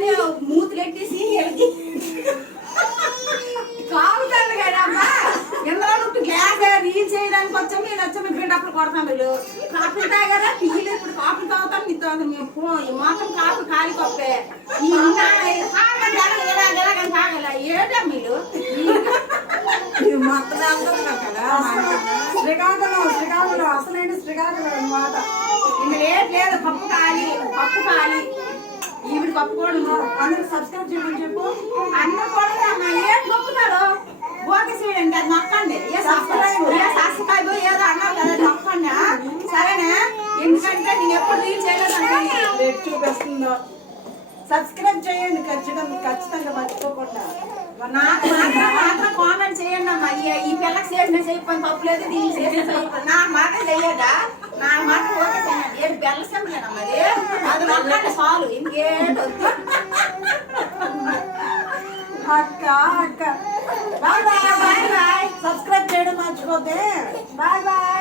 అని మూతులు ఎట్టేసి కావుతాను కదమ్మా ఎందులో గ్లాస్ రీల్ చేయడానికి వచ్చాము నేను వచ్చాము ఇప్పుడు అప్పుడు కొడతాను వీళ్ళు కాఫీ తాగారా టీలు ఇప్పుడు కాఫీ తాగుతాను నీ తాగుతాను మేము మొత్తం కాఫీ ఖాళీ కప్పే తాగల ఏటా మీరు మొత్తం కదా శ్రీకాకుళం అసలైన శ్రీకాకుళం అన్నమాట. ఇందులో ఏట్ లేదు కప్పు ఖాళీ ఈవిడ కప్పు కూడా అందరికి సబ్స్క్రైబ్ చేయమని చెప్పు. అందరూ కూడా ఏం నొక్కుతారు ఓకే చేయండి అది నొక్కండి ఏ సబ్స్క్రైబ్ ఏదో అన్నారు కదా నొక్కండి సరేనా ఎందుకంటే నేను ఎప్పుడు రీల్ చేయలేదు చూపిస్తుందో సబ్స్క్రైబ్ చేయండి ఖచ్చితంగా మర్చిపోకుండా. నాకు మాత్రం కామెంట్ చేయండి అమ్మా ఈ పిల్లకి చేసిన చేయకపోయిన తప్పులేదు దీనికి చేసిన చేయకపోయింది నాకు మాత్రం చెయ్యదా నాకు మాత్రం ఓకే చేయండి ఏడు బెల్ల సెంబలేనమ్మా అది నొక్కండి చాలు ఇంకేంటి అక్క బాయ్ బాయ్. సబ్స్క్రైబ్ చేయడం మర్చిపోతే. Bye bye.